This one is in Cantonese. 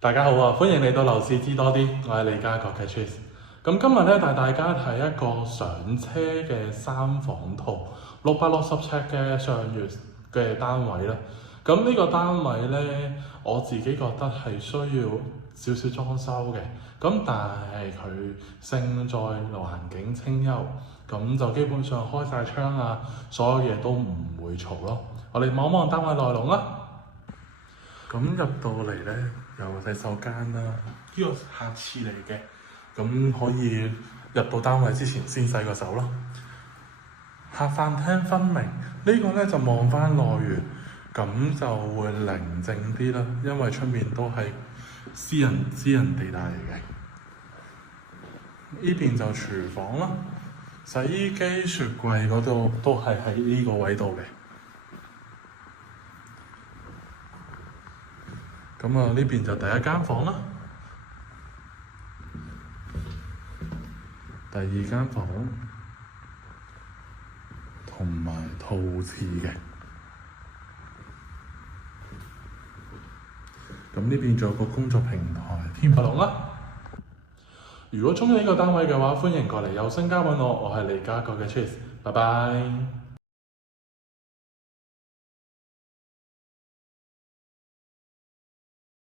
大家好啊，歡迎嚟到樓市知多啲，我係利嘉閣嘅 Trace。咁今日咧帶大家睇一個上車嘅三房圖，660尺嘅上月嘅單位啦。咁呢個單位咧，我自己覺得係需要少少裝修嘅。咁但係佢勝在環境清幽，咁就基本上開晒窗啊，所有嘢都唔會嘈咯。我哋望望單位內容啦。咁入到嚟咧，有洗手間啦，呢個客廁嚟嘅，咁可以入到單位之前先洗個手咯。客飯廳分明，呢個咧就望翻內園，咁就會寧靜啲啦，因為出面都係私人地帶嚟嘅。呢邊就廚房啦，洗衣機、雪櫃嗰度都係喺呢個位度嘅。咁啊，呢邊就第一間房啦，第二間房同埋套廁嘅。咁呢邊仲有個工作平台，天台龍啦。如果中意呢個單位嘅話，歡迎過嚟有聲交揾我，我係利嘉閣嘅 Trace，拜拜。